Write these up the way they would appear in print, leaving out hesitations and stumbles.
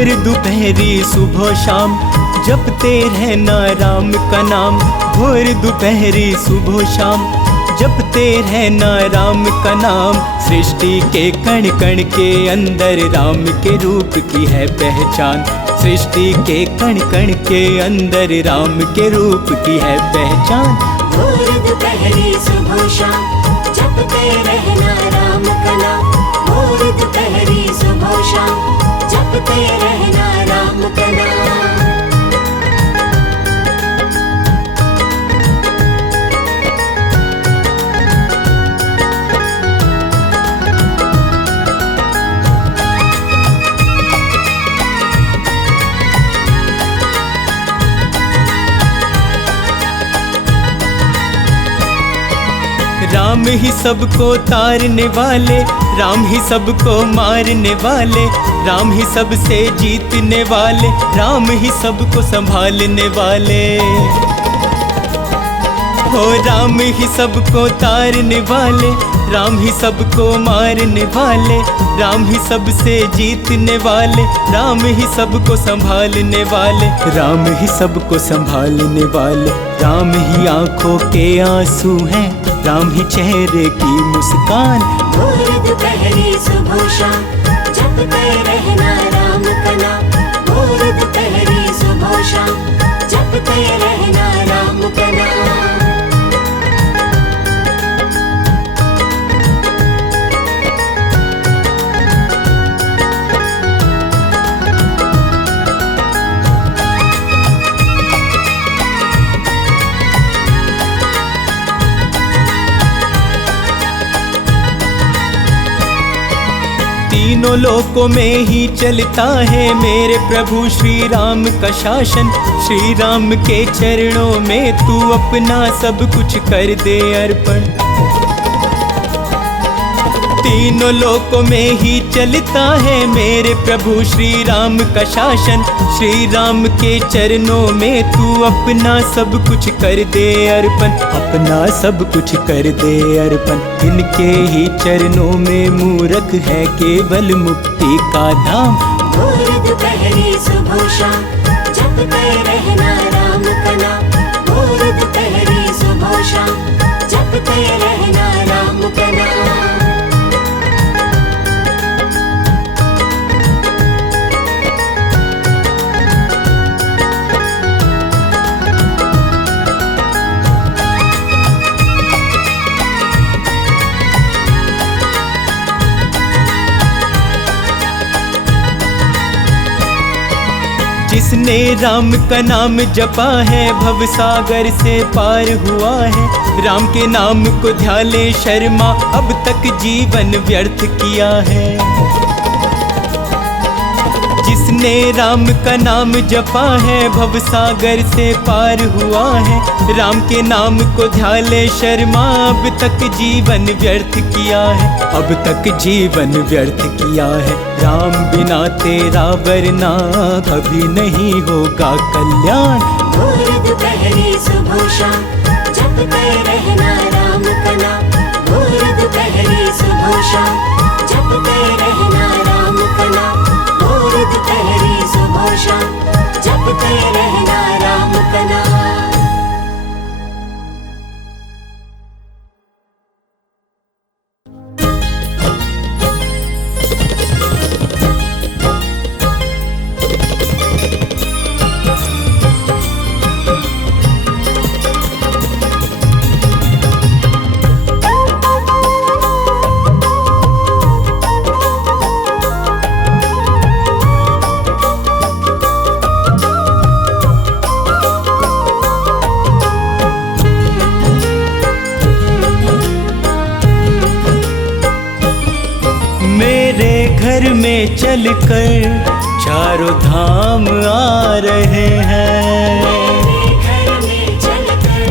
भोर दोपहरी सुबह शाम जपते रहना राम का नाम। भोर दोपहरी सुबह शाम जपते रहना राम का नाम। सृष्टि के कण कण के अंदर राम के रूप की है पहचान। सृष्टि के कण कण के अंदर राम के रूप की है पहचान। भोर दोपहरी सुबह शाम जपते रहना राम का नाम। भोर दोपहरी सुबह शाम जपते रहना राम का नाम। राम ही सबको तारने वाले, राम ही सबको मारने वाले, राम ही सबसे जीतने वाले, राम ही सबको संभालने वाले। हो राम ही सबको तारने वाले, राम ही सबको मारने वाले, राम ही सबसे जीतने वाले, राम ही सबको संभालने वाले, राम ही सबको संभालने वाले। राम ही आंखों के आंसू हैं, राम ही चेहरे की मुस्कान। भोर दोपहरी सुबह शाम जपते रहना राम का नाम। भोर दोपहरी सुबह शाम जपते रहना राम का नाम। तीनों लोकों में ही चलता है मेरे प्रभु श्री राम का शासन। श्री राम के चरणों में तू अपना सब कुछ कर दे अर्पण। तीनों लोकों में ही चलता है मेरे प्रभु श्री राम का शासन। श्री राम के चरणों में तू अपना सब कुछ कर दे अर्पण। अपना सब कुछ कर दे अर्पण। इनके ही चरणों में मूरख है केवल मुक्ति का धाम। भोर दोपहरी सुबह शाम जपते रहना राम का नाम। भोर दोपहरी सुबह शाम जपते रहना राम का नाम। जिसने राम का नाम जपा है भव सागर से पार हुआ है। राम के नाम को ध्याले शर्मा अब तक जीवन व्यर्थ किया है। जिसने राम का नाम जपा है भव सागर से पार हुआ है। राम के नाम को ध्याले शर्मा अब तक जीवन व्यर्थ किया है। अब तक जीवन व्यर्थ किया है। राम बिना तेरा वरना कभी नहीं होगा कल्याण। भोर दोपहरी सुबह शाम जपते रहना राम का नाम। भोर दोपहरी सुबह शाम जपते रहना राम का नाम। भोर दोपहरी सुबह शाम जपते रहना राम का नाम। घर में चलकर चारों धाम आ रहे हैं। घर में चलकर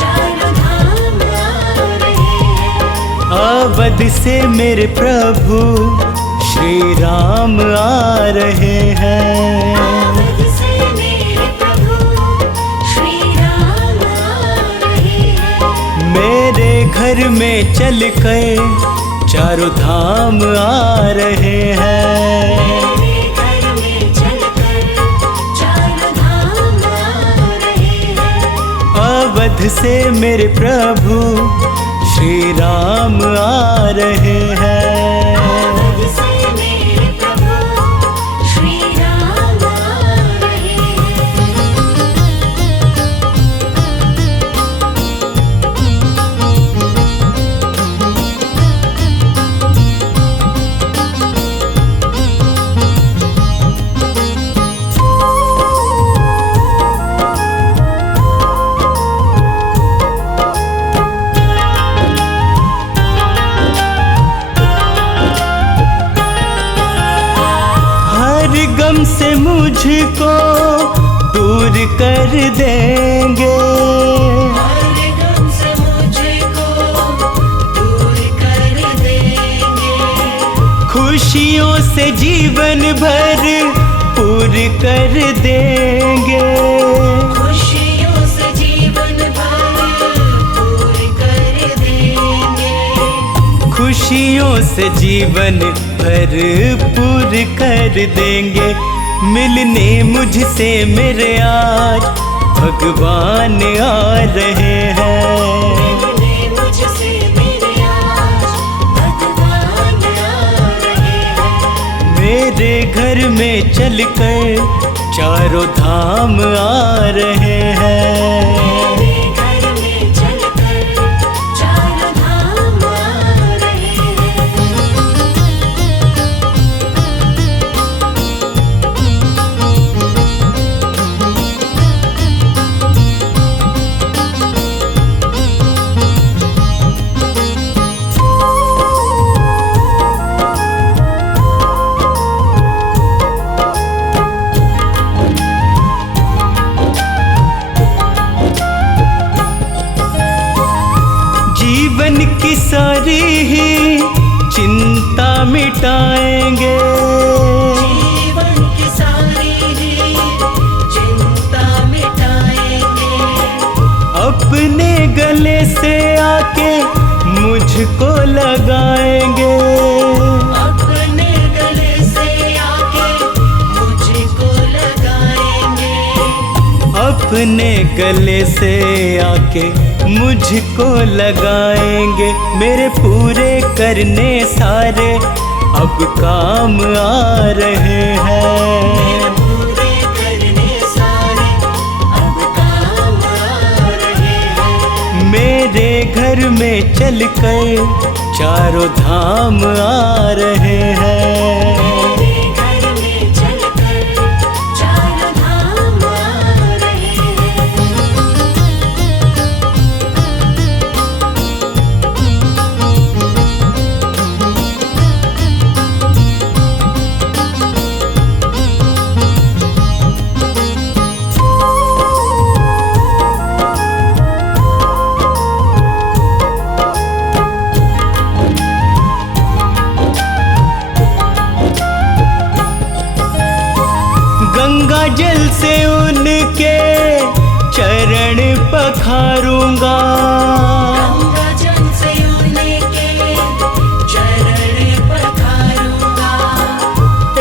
चारों धाम आ रहे हैं। अवध से मेरे प्रभु श्री राम आ रहे हैं। अवध से मेरे प्रभु श्री राम आ रहे हैं। मेरे घर में चलकर चारों धाम आ रहे हैं। मेरे घर में अवध से मेरे प्रभु श्री राम आ रहे हैं। अवध से मेरे प्रभु श्री राम आ रहे हर गम से मुझको दूर कर देंगे, हर गम से मुझको दूर कर देंगे, खुशियों से जीवन भर पूर कर देंगे, खुशियों से जीवन भर पूर कर देंगे, खुशियों से जीवन भर पूर कर देंगे। मिलने मुझसे मेरे आज भगवान आ रहे हैं। मिलने मुझसे मेरे आज भगवान आ रहे हैं। मेरे घर में चलकर चारों धाम आ रहे हैं। मेरे घर में चलकर चारों धाम आ रहे हैं। जीवन की सारी ही चिंता मिटाएंगे, जीवन की सारी ही चिंता मिटाएंगे, अपने गले से आके मुझको लगाएंगे, अपने गले से आके मुझको लगाएंगे, अपने गले से आके मुझको लगाएंगे। मेरे पूरे करने सारे अब काम आ रहे हैं। पूरे करने सारे अब काम आ रहे हैं। मेरे घर में चलकर चारों धाम आ रहे हैं। मेरे घर में चलकर चारों धाम आ रहे हैं। गंगा जल से उनके चरण पखारूंगा, गंगा जल से उनके चरण पखारूंगा,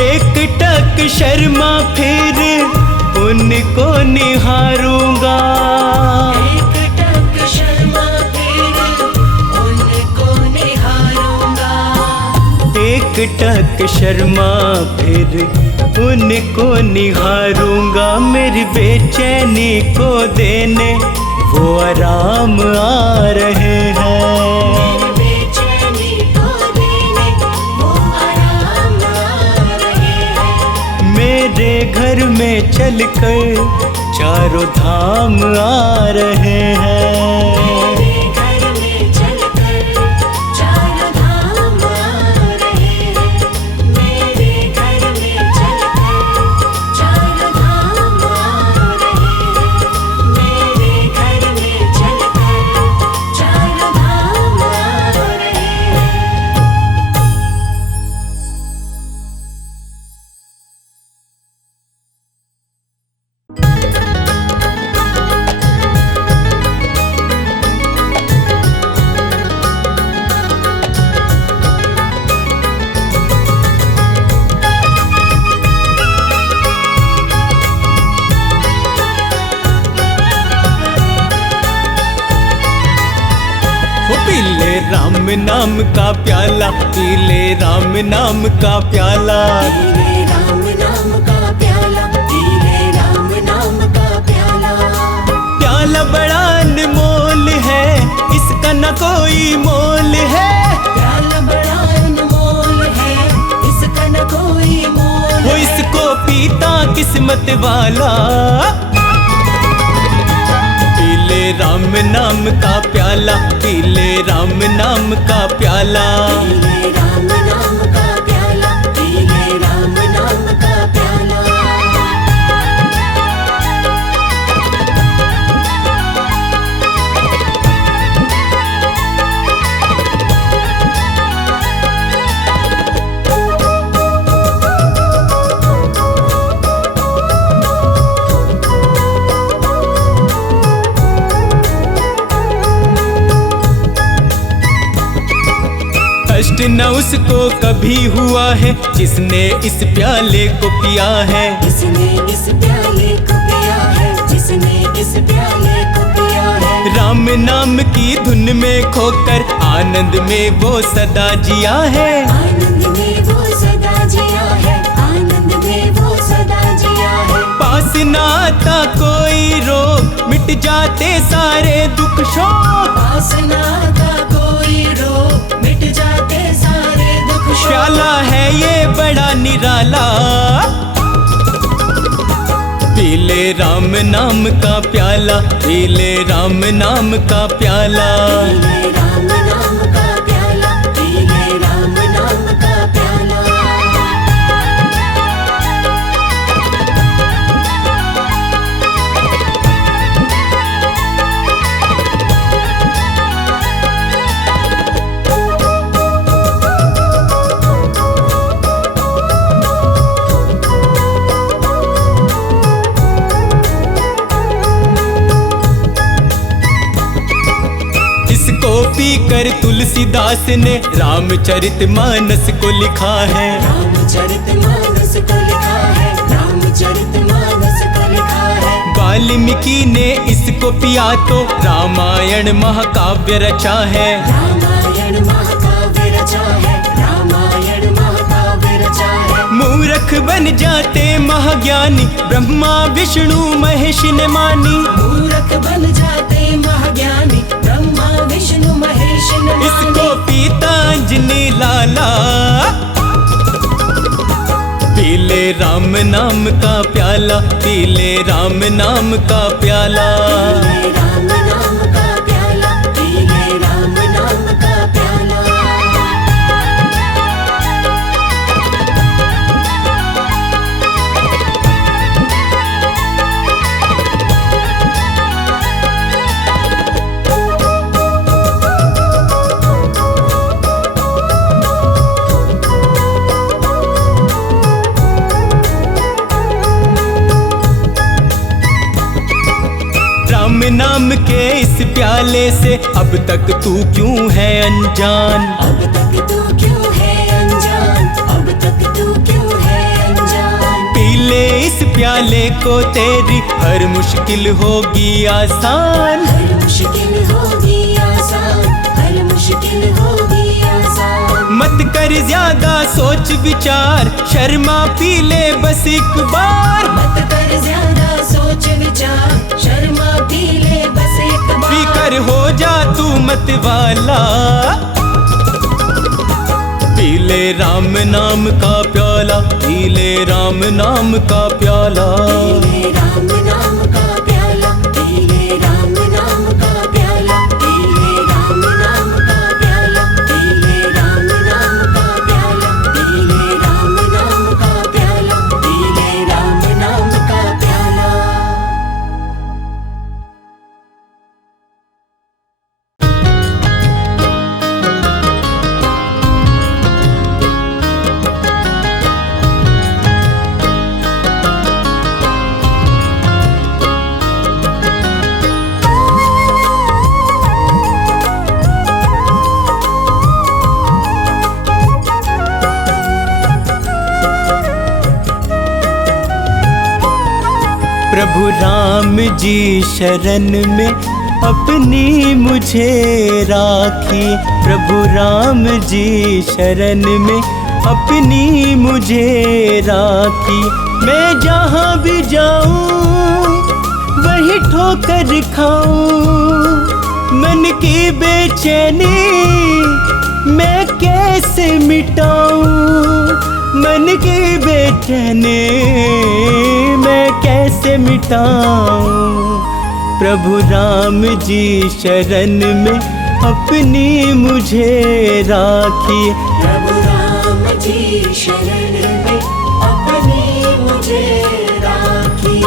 एक टक शर्मा फिर उनको निहारूंगा, एक टक शर्मा फिर उनको निहारूंगा, एक टक शर्मा फिर उनको निहारूंगा। मेरी बेचैनी को देने वो आराम आ रहे हैं। बेचैनी को देने वो आराम आ रहे हैं। मेरे घर में चलकर चारों धाम आ रहे हैं। मेरे घर में चलकर चारों धाम आ रहे हैं। मेरे घर में चलकर चारों धाम आ रहे हैं। मेरे घर में चलकर चारों धाम आ रहे हैं। ले राम नाम का प्याला, पी ले राम नाम का प्याला। पी ले राम नाम का प्याला, पी ले राम नाम का प्याला। प्याला बड़ा अनमोल है, इसका न कोई मोल है। प्याला बड़ा अनमोल है, इसका न कोई मोल वो है। इसको पीता किस्मत वाला। पी ले राम नाम का प्याला, पी ले राम नाम का प्याला। पी ले राम नाम का प्याला, पी ले राम नाम का प्याला। कष्ट न उसको कभी हुआ है, जिसने इस प्याले को पिया है। जिसने इस प्याले को पिया है, जिसने इस प्याले को पिया है। राम नाम की धुन में खोकर आनंद में वो सदा जिया है। आनंद में वो सदा जिया है, आनंद में वो सदा जिया है। पास न आता कोई रोग, मिट जाते सारे दुख शोक। पास ना का कोई रोग, मिट जाते सारे दुख शोक। प्याला है ये बड़ा निराला। पी ले राम नाम का प्याला, पी ले राम नाम का प्याला। पी ले राम नाम का प्याला, पी ले राम नाम का प्याला। इसको पी कर तुलसीदास ने रामचरितमानस को लिखा है। रामचरितमानस को लिखा है, रामचरितमानस को लिखा है। वाल्मीकि ने इसको पिया तो रामायण महाकाव्य रचा है। रामायण महाकाव्य रचा है, रामायण महाकाव्य रचा है। मूर्ख बन जाते महाज्ञानी, ब्रह्मा विष्णु महेश ने मानी। मूर्ख बन जाते महाज्ञानी, ब्रह्मा विष्णु महेश न माने। इसको पीता अंजनी लाला। पी ले राम नाम का प्याला, पी ले राम नाम का प्याला। पी ले राम नाम का प्याला, पी ले राम नाम का प्याला। राम नाम के इस प्याले से अब तक तू क्यों है अनजान। अब तक तू क्यों है अनजान, अब तक तू क्यों है अनजान। पी ले इस प्याले को, तेरी हर मुश्किल होगी आसान। हर मुश्किल होगी आसान, हर मुश्किल होगी आसान। मत कर ज्यादा सोच विचार, शर्मा पी ले बस एक बार। मत कर ज्यादा सोच विचार, शर्मा पी ले बस एक बार। पी कर हो जा तू मत वाला। पी ले राम नाम का प्याला, पी ले राम नाम का प्याला। पी ले राम नाम का प्याला, पी ले राम नाम का प्याला। पी ले राम नाम का प्याला, पी ले राम नाम का प्याला। पी ले राम नाम का प्याला, पी ले राम नाम का प्याला। प्रभु राम जी शरण में अपनी मुझे राखी। प्रभु राम जी शरण में अपनी मुझे राखी। मैं जहाँ भी जाऊँ वही ठोकर खाऊं, मन की बेचैनी मैं कैसे मिटाऊं, मन की बेचैनी मैं कैसे मिटाऊं। प्रभु राम जी शरण में अपनी मुझे राखी। प्रभु राम जी शरण में अपनी मुझे राखी।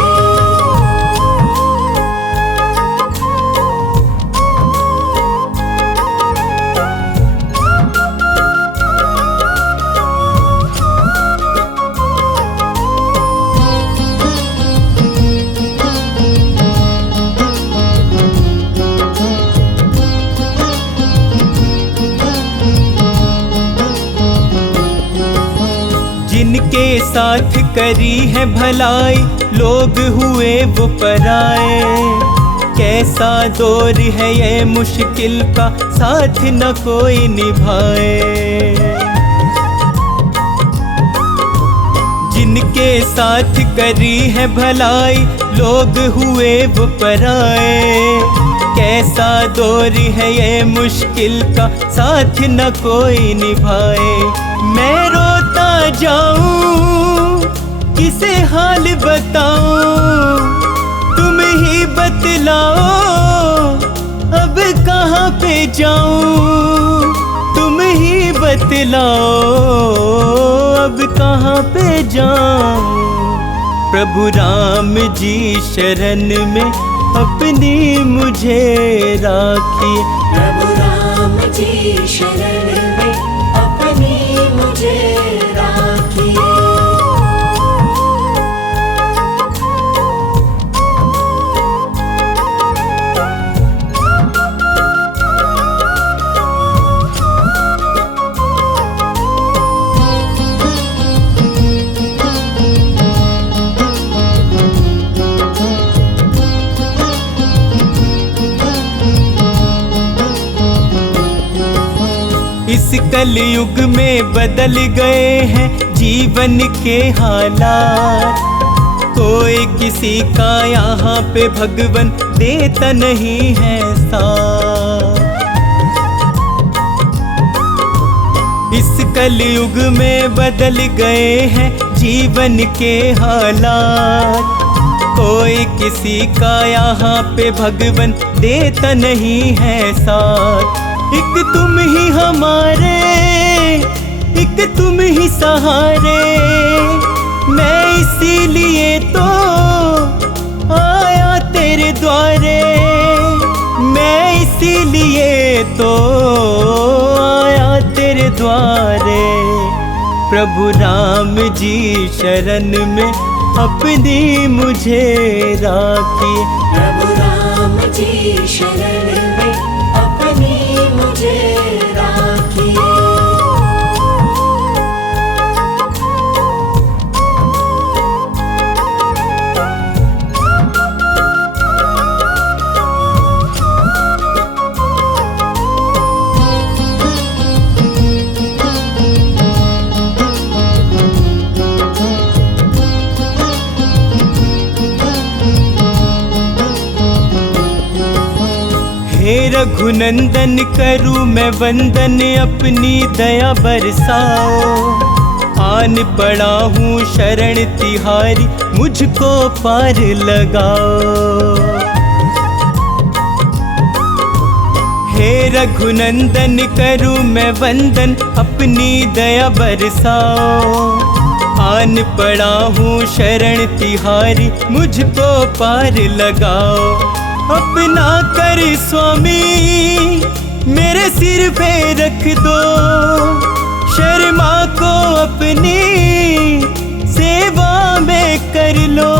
जिनके साथ करी है भलाई लोग हुए वो पराए, कैसा दौर है ये मुश्किल का साथ न कोई निभाए। जिनके साथ करी है भलाई लोग हुए वो पराए, कैसा दौर है ये मुश्किल का साथ न कोई निभाए। मैं रोता जाऊं किसे हाल बताऊं, तुम ही बतलाओ अब कहाँ पे जाऊं, तुम ही बतलाओ अब कहाँ पे जाऊं। प्रभु राम जी शरण में अपनी मुझे राखी। प्रभु राम जी शरण में अपनी मुझे राखी। इस कलयुग में बदल गए हैं जीवन के हालात, कोई किसी का यहाँ पे भगवन देता नहीं है साथ। इस कलयुग में बदल गए हैं जीवन के हालात, कोई किसी का यहाँ पे भगवन देता नहीं है साथ। एक तुम ही हमारे, एक तुम ही सहारे, मैं इसीलिए तो आया तेरे द्वारे, मैं इसीलिए तो आया तेरे द्वारे। प्रभु राम जी शरण में अपनी मुझे राखी। प्रभु राम जी शरण में अपनी मुझे राखी। हे रघुनंदन करूँ मैं वंदन अपनी दया बरसाओ, आन पड़ा हूँ शरण तिहारी मुझको पार लगाओ। हे रघुनंदन करूँ मैं वंदन अपनी दया बरसाओ, आन पड़ा हूँ शरण तिहारी मुझको पार लगाओ। अपना कर स्वामी मेरे सिर पे रख दो, शर्मा को अपनी सेवा में कर लो,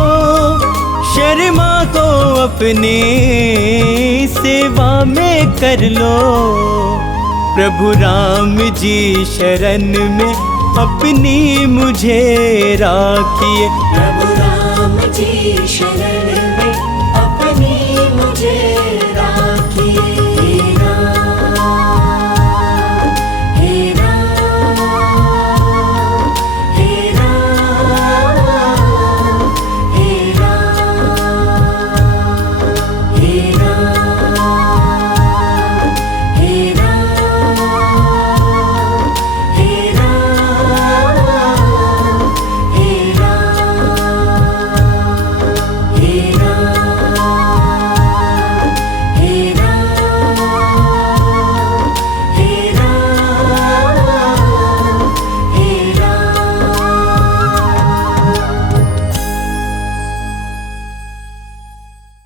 शर्मा को अपनी सेवा में कर लो। प्रभु राम जी शरण में अपनी मुझे राखिए। प्रभु राम जी शरण